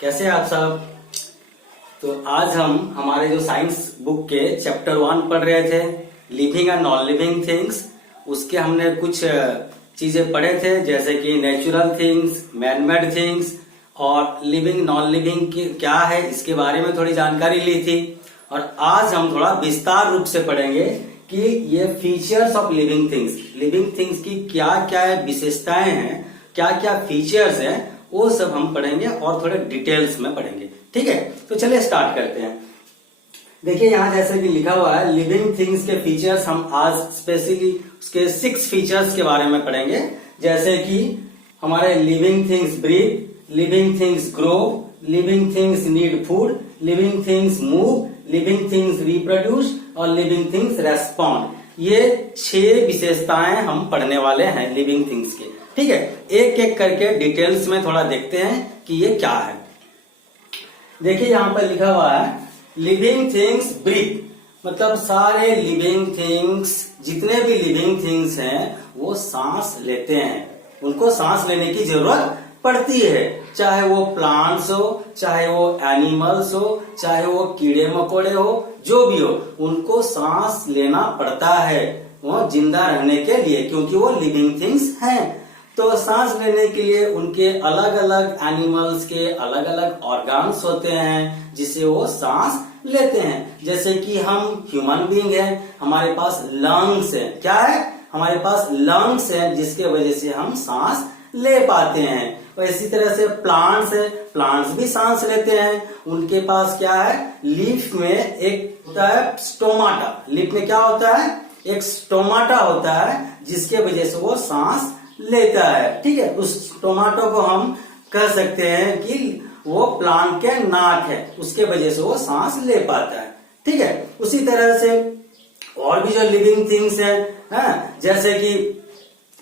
कैसे हैं आप सब। तो आज हम हमारे जो साइंस बुक के चैप्टर 1 पढ़ रहे थे, living and non living things, उसके हमने कुछ चीजें पढ़े थे जैसे कि natural things, man made things और लिविंग नॉन लिविंग क्या है इसके बारे में थोड़ी जानकारी ली थी। और आज हम थोड़ा विस्तार रूप से पढ़ेंगे कि ये फीचर्स ऑफ लिविंग थिंग्स की क्या क्या विशेषताएं हैं, क्या क्या फीचर्स हैं, वो सब हम पढ़ेंगे और थोड़े डिटेल्स में पढ़ेंगे। ठीक है, तो चलिए स्टार्ट करते हैं। देखिए यहाँ जैसे कि लिखा हुआ है लिविंग थिंग्स के फीचर्स, हम आज स्पेशली उसके 6 फीचर्स के बारे में पढ़ेंगे। जैसे कि हमारे living things breathe, living things grow, living things need food, living things move, living things reproduce और लिविंग थिंग्स रेस्पॉन्ड। ये 6 विशेषताएं हम पढ़ने वाले हैं लिविंग थिंग्स के। ठीक है, एक एक करके डिटेल्स में थोड़ा देखते हैं कि ये क्या है। देखिए यहाँ पर लिखा हुआ है लिविंग थिंग्स ब्रीथ, मतलब सारे लिविंग थिंग्स, जितने भी लिविंग थिंग्स हैं वो सांस लेते हैं, उनको सांस लेने की जरूरत पड़ती है। चाहे वो प्लांट्स हो, चाहे वो एनिमल्स हो, चाहे वो कीड़े मकोड़े हो, जो भी हो, उनको सांस लेना पड़ता है वो जिंदा रहने के लिए, क्योंकि वो लिविंग थिंग्स हैं। तो सांस लेने के लिए उनके अलग अलग एनिमल्स के अलग अलग ऑर्गन्स होते हैं जिससे वो सांस लेते हैं। जैसे कि हम ह्यूमन बीइंग हैं, हमारे पास लंग्स है। क्या है? हमारे पास लंग्स है जिसके वजह से हम सांस ले पाते हैं। और इसी तरह से प्लांट्स है, प्लांट्स भी सांस लेते हैं। उनके पास क्या है? लीफ में एक होता है स्टोमाटा। लीफ में क्या होता है? एक स्टोमाटा होता है जिसके वजह से वो सांस लेता है। ठीक है, उस टोमाटो को हम कह सकते हैं कि वो प्लांट के नाक है, उसके वजह से वो सांस ले पाता है। ठीक है, उसी तरह से और भी जो लिविंग थिंग्स है, जैसे कि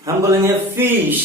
हम बोलेंगे फिश।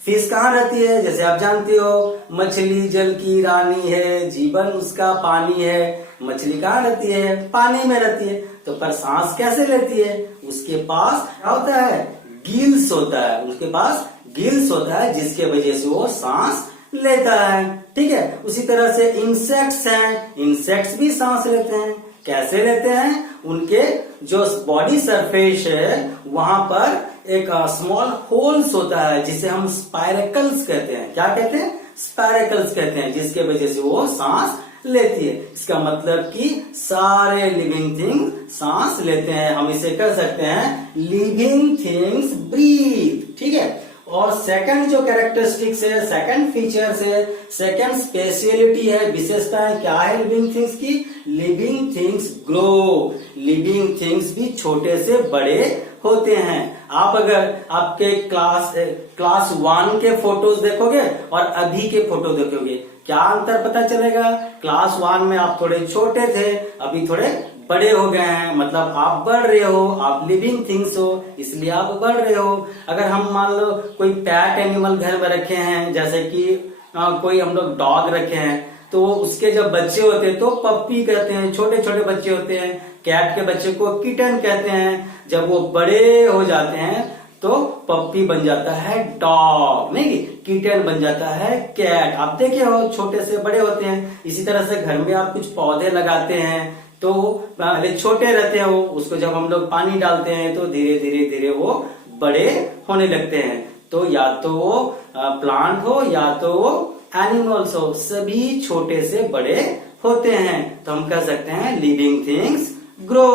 फिश कहाँ रहती है? जैसे आप जानते हो मछली जल की रानी है, जीवन उसका पानी है। मछली कहाँ रहती है? पानी में रहती है। तो पर सांस कैसे लेती है? उसके पास क्या होता है? गिल्स होता है, उसके पास गिल्स होता है जिसके वजह से वो सांस लेता है। ठीक है, उसी तरह से इंसेक्ट्स हैं, इंसेक्ट्स भी सांस लेते हैं। कैसे लेते हैं? उनके जो बॉडी सरफेस है वहां पर एक स्मॉल होल्स होता है जिसे हम स्पाइरेकल्स कहते हैं। क्या कहते हैं? स्पाइरेकल्स कहते हैं, जिसके वजह से वो सांस लेती है। इसका मतलब कि सारे लिविंग थिंग्स सांस लेते हैं। हम इसे कह सकते हैं लिविंग थिंग्स ब्रीथ। ठीक है, और सेकंड जो कैरेक्टरिस्टिक्स है, सेकंड फीचर्स है, सेकंड स्पेशलिटी है, विशेषताएं क्या है लिविंग थिंग्स की? Living things grow. Living things भी छोटे से बड़े होते हैं। आप अगर आपके क्लास 1 के फोटोज देखोगे और अभी के फोटो देखोगे, क्या अंतर पता चलेगा? क्लास 1 में आप थोड़े छोटे थे, अभी थोड़े बड़े हो गए हैं, मतलब आप बढ़ रहे हो, आप लिविंग थिंग्स हो, इसलिए आप बढ़ रहे हो। अगर हम मान लो कोई पैट एनिमल घर में रखे हैं, जैसे कि कोई हम लोग डॉग रखे हैं, तो उसके जब बच्चे होते हैं तो पप्पी कहते हैं, छोटे छोटे बच्चे होते हैं। कैट के बच्चे को किटन कहते हैं। जब वो बड़े हो जाते हैं तो पप्पी बन जाता है डॉग, नहीं किटन बन जाता है कैट। आप देखे हो छोटे से बड़े होते हैं। इसी तरह से घर में आप कुछ पौधे लगाते हैं तो पहले छोटे रहते हैं वो, उसको जब हम लोग पानी डालते हैं तो धीरे धीरे धीरे वो बड़े होने लगते हैं। तो या तो वो प्लांट हो या तो वो एनिमल्स हो, सभी छोटे से बड़े होते हैं। तो हम कह सकते हैं लिविंग थिंग्स ग्रो।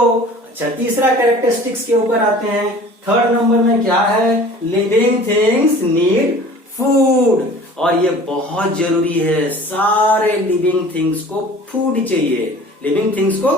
अच्छा, तीसरा कैरेक्टरिस्टिक्स के ऊपर आते हैं। थर्ड नंबर में क्या है? Living things need food. और ये बहुत जरूरी है, सारे लिविंग थिंग्स को फूड चाहिए। लिविंग थिंग्स को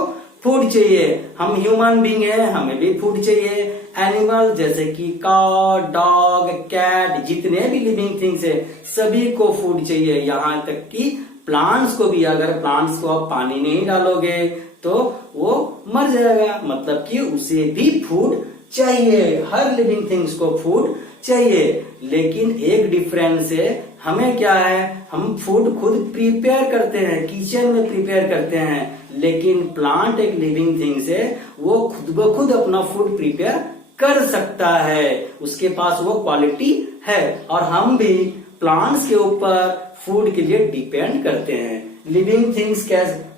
फूड चाहिए। हम ह्यूमन बीइंग है, हमें भी फूड चाहिए। एनिमल जैसे कि काऊ, डॉग, कैट, जितने भी लिविंग थिंग्स है सभी को फूड चाहिए। यहाँ तक कि प्लांट्स को भी, अगर प्लांट्स को आप पानी नहीं डालोगे तो वो मर जाएगा, मतलब कि उसे भी फूड चाहिए। हर लिविंग थिंग्स को फूड चाहिए। लेकिन एक डिफरेंस है, हमें क्या है? हम फूड खुद प्रिपेयर करते हैं, किचन में प्रिपेयर करते हैं। लेकिन प्लांट एक लिविंग थिंग्स है, वो खुद ब खुद अपना फूड प्रिपेयर कर सकता है, उसके पास वो क्वालिटी है। और हम भी प्लांट्स के ऊपर फूड के लिए डिपेंड करते हैं। लिविंग थिंग्स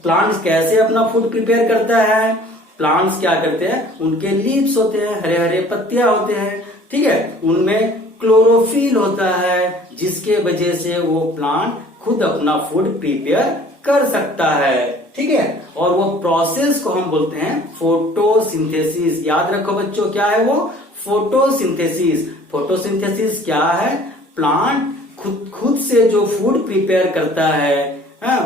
प्लांट्स कैसे अपना फूड प्रिपेयर करता है? प्लांट्स क्या करते हैं, उनके लीव्स होते हैं, हरे हरे पत्तियां होते हैं, ठीक है, उनमें क्लोरोफिल होता है, जिसके वजह से वो प्लांट खुद अपना फूड प्रिपेयर कर सकता है, ठीक है। और वो प्रोसेस को हम बोलते हैं फोटोसिंथेसिस। याद रखो बच्चों, क्या है वो? फोटोसिंथेसिस। फोटोसिंथेसिस क्या है? प्लांट खुद से जो फूड प्रिपेयर करता है,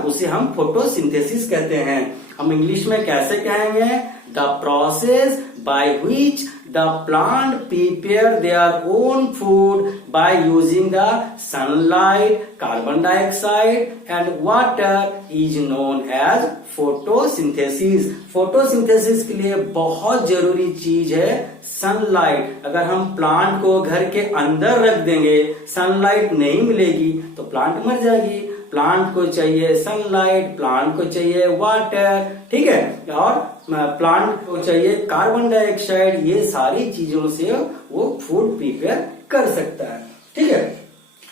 उसे हम फोटोसिंथेसिस कहते हैं। हम इंग्लिश में कैसे कहेंगे? The process by which the plant prepare their own food by using the sunlight, carbon dioxide and water is known as photosynthesis. Photosynthesis के लिए बहुत जरूरी चीज है सनलाइट। अगर हम प्लांट को घर के अंदर रख देंगे, सनलाइट नहीं मिलेगी तो प्लांट मर जाएगी। प्लांट को चाहिए सनलाइट, प्लांट को चाहिए वाटर, ठीक है, और प्लांट को चाहिए कार्बन डाइऑक्साइड। ये सारी चीजों से वो फूड प्रिपेयर कर सकता है, ठीक है।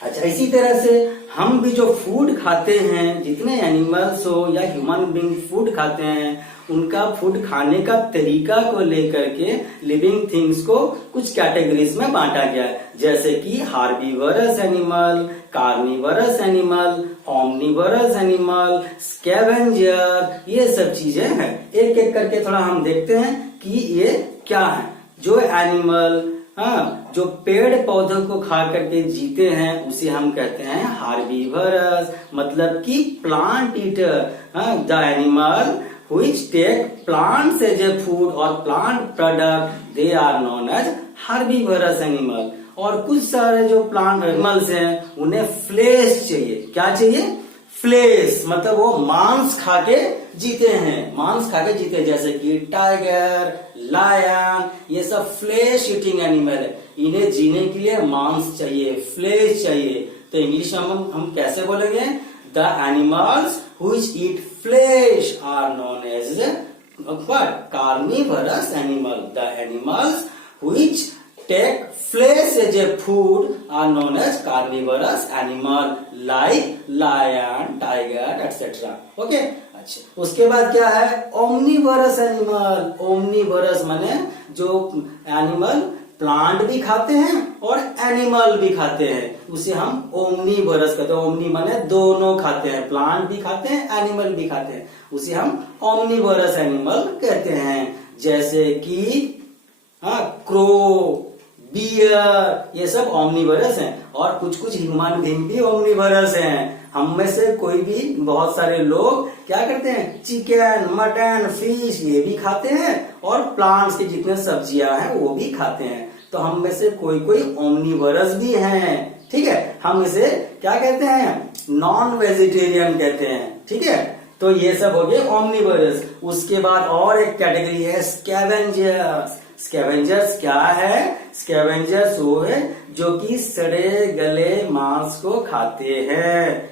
अच्छा, इसी तरह से हम भी जो फूड खाते हैं, जितने एनिमल्स हो या ह्यूमन बीइंग फूड खाते हैं, उनका फूड खाने का तरीका को लेकर के लिविंग थिंग्स को कुछ कैटेगरीज में बांटा गया है, जैसे कि herbivorous animal, carnivorous animal, omnivorous animal, scavenger, ये सब चीजें हैं। एक एक करके थोड़ा हम देखते हैं कि ये क्या है। जो एनिमल जो पेड़ पौधों को खा करके जीते हैं, उसे हम कहते हैं हार्बीवरस, मतलब कि plant eater. The animal which take plants as a food or plant product, they are known as herbivorous animal। और कुछ सारे जो प्लांट एनिमल्स हैं, उन्हें फ्लेश चाहिए। क्या चाहिए? फ्लेश, मतलब वो मांस खा के जीते हैं, मांस खा के जीते हैं, जैसे कि टाइगर, लायन, ये सब फ्लेश ईटिंग एनिमल है। इन्हें जीने के लिए मांस चाहिए, फ्लेश चाहिए। तो इंग्लिश में हम कैसे बोलेंगे? The animals which eat flesh are known as what? Carnivorous animal. The animals which take flesh as a food are known as carnivorous animal, like lion, tiger, etc. Okay? अच्छा, उसके बाद क्या है? ओमनिवरस एनिमल। ओमनिवरस माने जो एनिमल प्लांट भी खाते हैं और एनिमल भी खाते हैं, उसे हम ओमनिवरस कहते हैं। ओमनी माने दोनों खाते हैं, प्लांट भी खाते हैं, एनिमल भी खाते हैं, उसे हम ओमनिवरस एनिमल कहते हैं। जैसे कि क्रो, बियर, ये सब ओमनिवरस हैं। और कुछ कुछ ह्यूमन बीइंग भी ओमनिवरस हैं। हम में से कोई भी, बहुत सारे लोग क्या करते हैं? चिकन, मटन, फिश ये भी खाते हैं, और प्लांट्स की जितने सब्जियां हैं वो भी खाते हैं। तो हम में से कोई कोई ओमनिवरस भी हैं, ठीक है। हम इसे क्या कहते हैं? नॉन वेजिटेरियन कहते हैं, ठीक है। तो ये सब हो गए ओमनिवरस। उसके बाद और एक कैटेगरी है स्कैवेंजर्स। स्कैवेंजर्स क्या है? स्कैवेंजर्स वो है जो कि सड़े गले मांस को खाते हैं।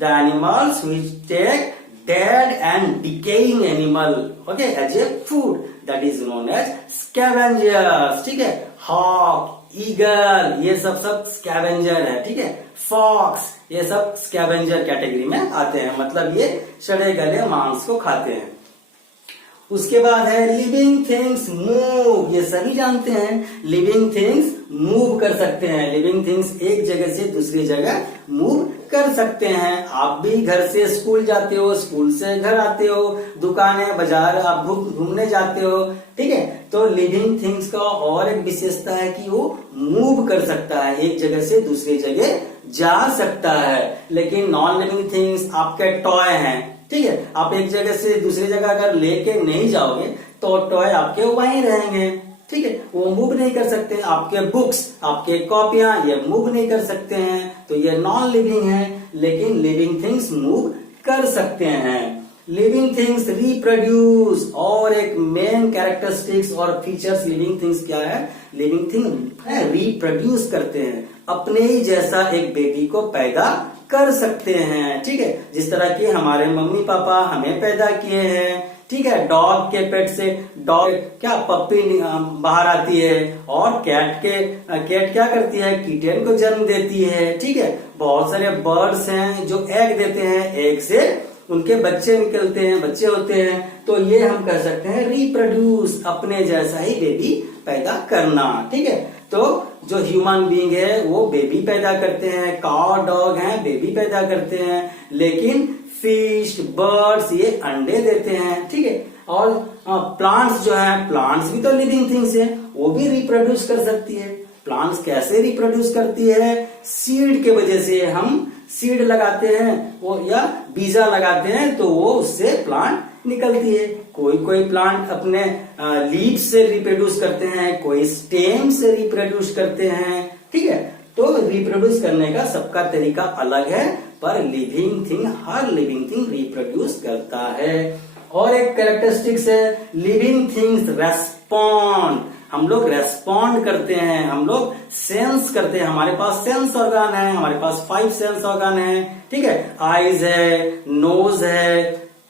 The animals which take dead and decaying animal, okay, as a food, that is known as scavengers, ठीक है। हॉक, ईगल, ये सब स्कैवेंजर है, ठीक है। फॉक्स, ये सब स्कैवेंजर कैटेगरी में आते हैं, मतलब ये सड़े गले मांस को खाते हैं। उसके बाद है लिविंग थिंग्स मूव। ये सभी जानते हैं लिविंग थिंग्स मूव कर सकते हैं। लिविंग थिंग्स एक जगह से दूसरी जगह मूव कर सकते हैं। आप भी घर से स्कूल जाते हो, स्कूल से घर आते हो, दुकानें, बाजार आप घूमने जाते हो, ठीक है। तो लिविंग थिंग्स का और एक विशेषता है कि वो मूव कर सकता है, एक जगह से दूसरी जगह जा सकता है। लेकिन नॉन लिविंग थिंग्स आपके टॉय हैं, ठीक है। आप एक जगह से दूसरी जगह अगर लेके नहीं जाओगे तो टॉय आपके वहीं रहेंगे, ठीक है, वो मूव नहीं कर सकते। आपके बुक्स, आपके कॉपियां, ये मूव नहीं कर सकते हैं, तो ये नॉन लिविंग है। लेकिन लिविंग थिंग्स मूव कर सकते हैं। लिविंग थिंग्स रिप्रोड्यूस, और एक मेन कैरेक्टरिस्टिक्स और फीचर्स लिविंग थिंग्स क्या है? लिविंग थिंग रिप्रोड्यूस करते हैं, अपने ही जैसा एक बेबी को पैदा कर सकते हैं, ठीक है। जिस तरह की हमारे मम्मी पापा हमें पैदा किए हैं, ठीक है। डॉग के पेट से डॉग क्या पप्पी बाहर आती है, और कैट क्या करती है, किटन को जन्म देती है, ठीक है। बहुत सारे बर्ड्स हैं जो एग देते हैं, एग से उनके बच्चे निकलते हैं, बच्चे होते हैं। तो ये हम कह सकते हैं रिप्रोड्यूस, अपने जैसा ही बेबी पैदा करना, ठीक है। तो जो ह्यूमन बीइंग है वो बेबी पैदा करते हैं, काउ डॉग हैं बेबी पैदा करते हैं, लेकिन फिश बर्ड्स ये अंडे देते हैं, ठीक है। और प्लांट्स जो है, प्लांट्स भी तो लिविंग थिंग्स है, वो भी रिप्रोड्यूस कर सकती है। प्लांट्स कैसे रिप्रोड्यूस करती है, सीड के वजह से। हम सीड लगाते हैं वो या बीजा लगाते हैं तो वो उससे प्लांट निकलती है। कोई प्लांट अपने लीव से रिप्रोड्यूस करते हैं, कोई स्टेम से रिप्रोड्यूस करते हैं, ठीक है। तो रिप्रोड्यूस करने का सबका तरीका अलग है, पर लिविंग थिंग, हर लिविंग थिंग रिप्रोड्यूस करता है। और एक कैरेक्टरिस्टिक्स है, लिविंग थिंग्स रेस्पॉन्ड। हम लोग रेस्पॉन्ड करते हैं, हम लोग सेंस करते हैं। हमारे पास सेंस ऑर्गन है, हमारे पास 5 सेंस ऑर्गन है, ठीक है। आईज है, नोज है,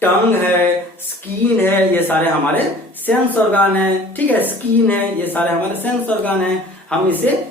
टंग है, स्किन है, ये सारे हमारे सेंस ऑर्गन है, ठीक है। स्किन है, ये सारे हमारे सेंस ऑर्गन है। हम इसे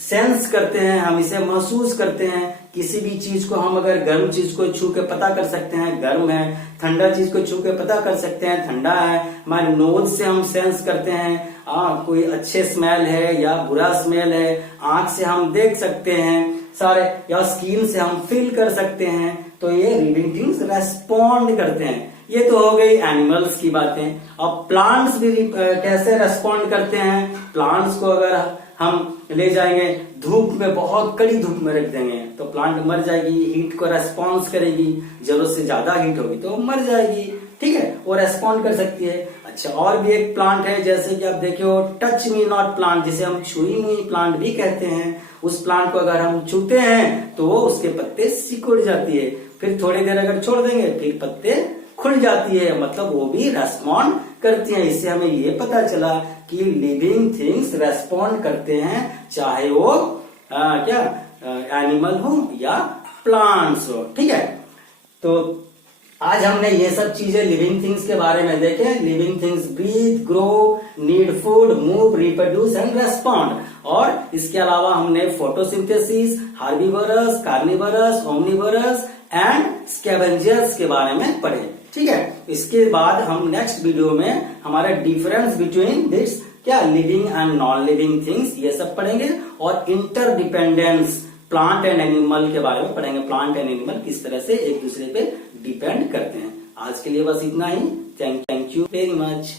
सेंस करते हैं, हम इसे महसूस करते हैं। किसी भी चीज को हम अगर गर्म चीज को छू के पता कर सकते हैं गर्म है, ठंडा चीज को छू के पता कर सकते हैं ठंडा है। हमारे नोज से हम सेंस करते हैं कोई अच्छे स्मेल है या बुरा स्मेल है। आंख से हम देख सकते हैं सारे, या स्किन से हम फील कर सकते हैं। तो ये लिविंग थिंग्स रेस्पॉन्ड करते हैं। ये तो हो गई एनिमल्स की बातें। अब प्लांट्स भी कैसे रेस्पॉन्ड करते हैं। प्लांट्स को अगर हम ले जाएंगे धूप में, बहुत कड़ी धूप में रख देंगे तो प्लांट मर जाएगी, हीट को रेस्पॉन्स करेगी। जरूरत से ज्यादा हीट होगी तो मर जाएगी, ठीक है। वो रेस्पॉन्ड कर सकती है। अच्छा, और भी एक प्लांट है, जैसे कि आप देखो टच मी नॉट प्लांट, जिसे हम छुई मुई प्लांट भी कहते हैं। उस प्लांट को अगर हम छूते हैं तो वो उसके पत्ते सिकुड़ जाती है, फिर थोड़ी देर अगर छोड़ देंगे फिर पत्ते खुल जाती है, मतलब वो भी रेस्पॉन्ड करती है। इससे हमें ये पता चला कि लिविंग थिंग्स रेस्पॉन्ड करते हैं, चाहे वो क्या एनिमल हो या प्लांट्स हो, ठीक है। तो आज हमने ये सब चीजें लिविंग थिंग्स के बारे में देखे। Living things breathe, grow, need food, move, reproduce and respond. और इसके अलावा हमने photosynthesis, herbivorous, carnivorous, omnivorous and scavengers के बारे में पढ़े, ठीक है। इसके बाद हम नेक्स्ट वीडियो में हमारा डिफरेंस बिटवीन दिस क्या living and non living things ये सब पढ़ेंगे, और इंटरडिपेंडेंस प्लांट एंड एनिमल के बारे में पढ़ेंगे। प्लांट एंड एनिमल किस तरह से एक दूसरे पे डिपेंड करते हैं। आज के लिए बस इतना ही। Thank you very much.